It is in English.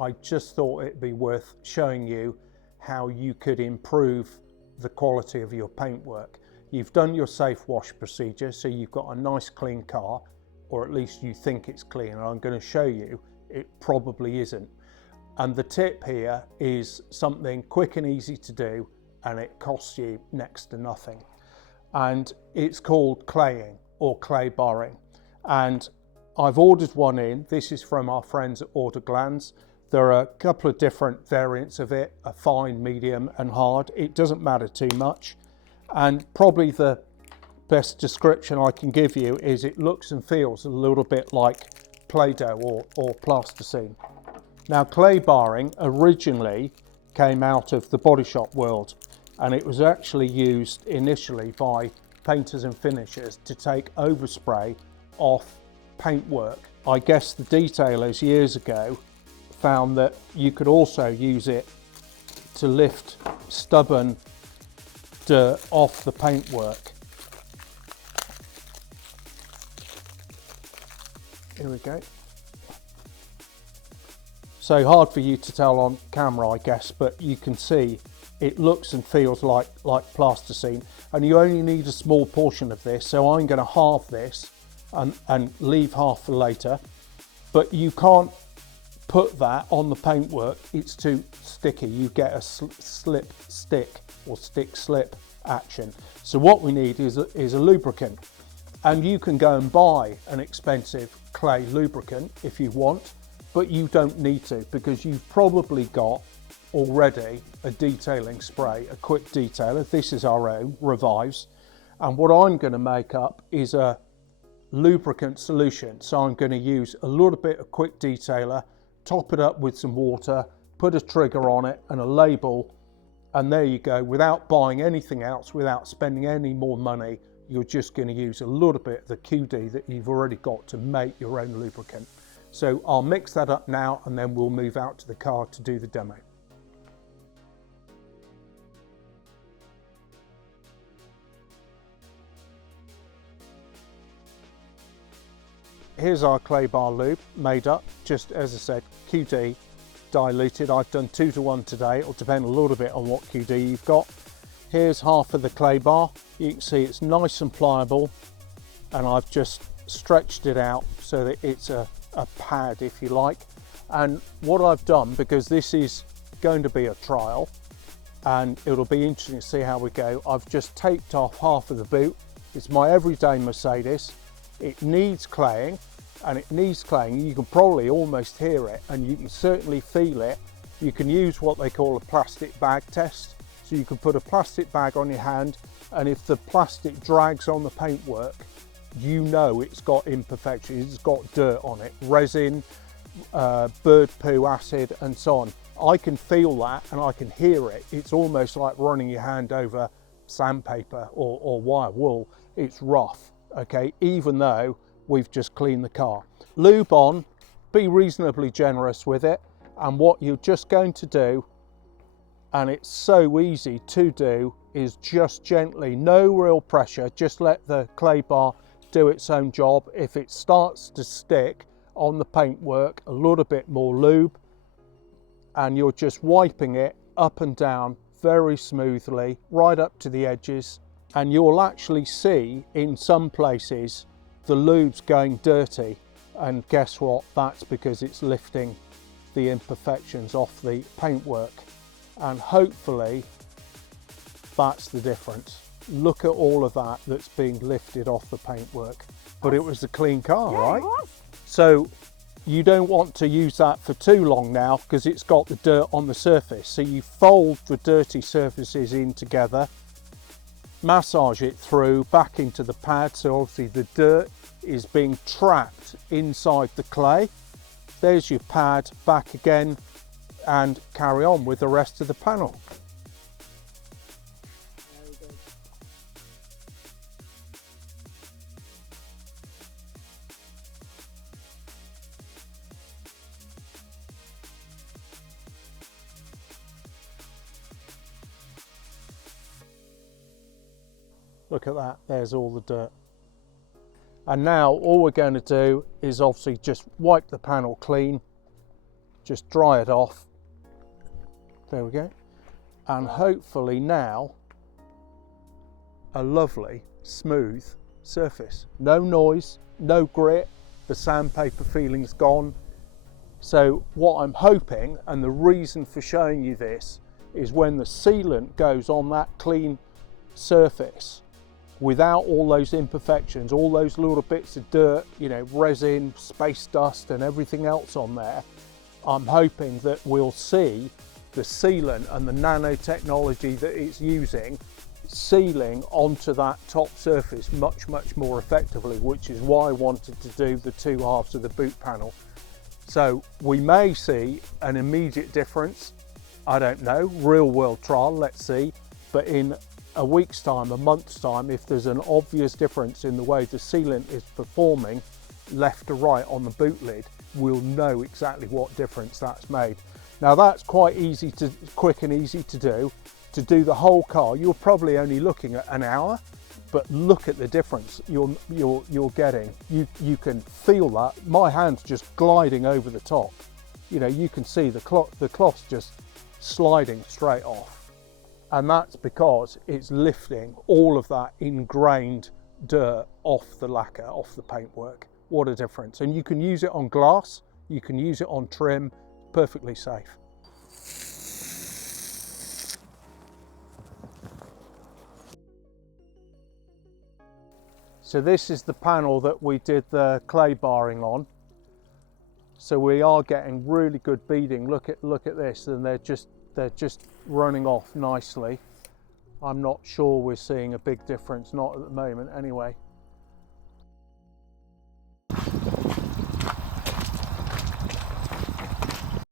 I just thought it'd be worth showing you how you could improve the quality of your paintwork. You've done your safe wash procedure, so you've got a nice clean car, or at least you think it's clean, and I'm going to show you it probably isn't. And the tip here is something quick and easy to do, and it costs you next to nothing. And it's called claying or clay barring. And I've ordered one in. This is from our friends at Order Glands. There are a couple of different variants of it, a fine, medium and hard. It doesn't matter too much. And probably the best description I can give you is it looks and feels a little bit like Play-Doh or plasticine. Now, clay barring originally came out of the body shop world, and it was actually used initially by painters and finishers to take overspray off paintwork. I guess the detailers years ago found that you could also use it to lift stubborn dirt off the paintwork. Here we go. So hard for you to tell on camera, I guess, but you can see it looks and feels like plasticine, and you only need a small portion of this. So I'm going to halve this and leave half for later, but you can't put that on the paintwork. It's too sticky. You get a slip stick or stick slip action. So what we need is a lubricant, and you can go and buy an expensive clay lubricant if you want, but you don't need to, because you've probably got already a detailing spray, a quick detailer. This is our own, Revives. And what I'm going to make up is a lubricant solution. So I'm going to use a little bit of quick detailer, top it up with some water, put a trigger on it and a label, and there you go. Without buying anything else, without spending any more money, you're just going to use a little bit of the QD that you've already got to make your own lubricant. So I'll mix that up now, and then we'll move out to the car to do the demo. Here's our clay bar lube made up, just as I said, QD diluted. I've done 2 to 1 today. It'll depend a little bit on what QD you've got. Here's half of the clay bar. You can see it's nice and pliable, and I've just stretched it out so that it's a pad, if you like. And what I've done, because this is going to be a trial and it'll be interesting to see how we go, I've just taped off half of the boot. It's my everyday Mercedes. It needs claying, and it needs claying. You can probably almost hear it, and you can certainly feel it. You can use what they call a plastic bag test. So you can put a plastic bag on your hand, and if the plastic drags on the paintwork, you know it's got imperfections, it's got dirt on it, resin, bird poo, acid and so on. I can feel that and I can hear it. It's almost like running your hand over sandpaper or wire wool. It's rough, okay, even though we've just cleaned the car. Lube on, be reasonably generous with it, and what you're just going to do, and it's so easy to do, is just gently, no real pressure, just let the clay bar do its own job. If it starts to stick on the paintwork, a little bit more lube, and you're just wiping it up and down very smoothly right up to the edges, and you'll actually see in some places the lube's going dirty, and guess what, that's because it's lifting the imperfections off the paintwork, and hopefully that's the difference. Look at all of that that's being lifted off the paintwork. But it was a clean car, yeah, right? So you don't want to use that for too long now, because it's got the dirt on the surface. So you fold the dirty surfaces in together, massage it through back into the pad. So obviously the dirt is being trapped inside the clay. There's your pad, back again, and carry on with the rest of the panel. Look at that, there's all the dirt. And now all we're going to do is obviously just wipe the panel clean, just dry it off. There we go. And hopefully now a lovely smooth surface. No noise, no grit, the sandpaper feeling's gone. So what I'm hoping, and the reason for showing you this, is when the sealant goes on that clean surface without all those imperfections, all those little bits of dirt, you know, resin, space dust and everything else on there, I'm hoping that we'll see the sealant and the nanotechnology that it's using sealing onto that top surface much more effectively, which is why I wanted to do the two halves of the boot panel. So we may see an immediate difference, I don't know, real world trial, let's see, but in a week's time, a month's time, if there's an obvious difference in the way the sealant is performing left to right on the boot lid, we'll know exactly what difference that's made. Now that's quite easy to, quick and easy to do. To do the whole car, you're probably only looking at an hour, but look at the difference you're getting. You can feel that. My hand's just gliding over the top. You know, you can see the cloth's just sliding straight off. And that's because it's lifting all of that ingrained dirt off the lacquer, off the paintwork. What a difference. And you can use it on glass, you can use it on trim, perfectly safe. So this is the panel that we did the clay barring on. So we are getting really good beading. Look at this, and they're just running off nicely. I'm not sure we're seeing a big difference, not at the moment anyway.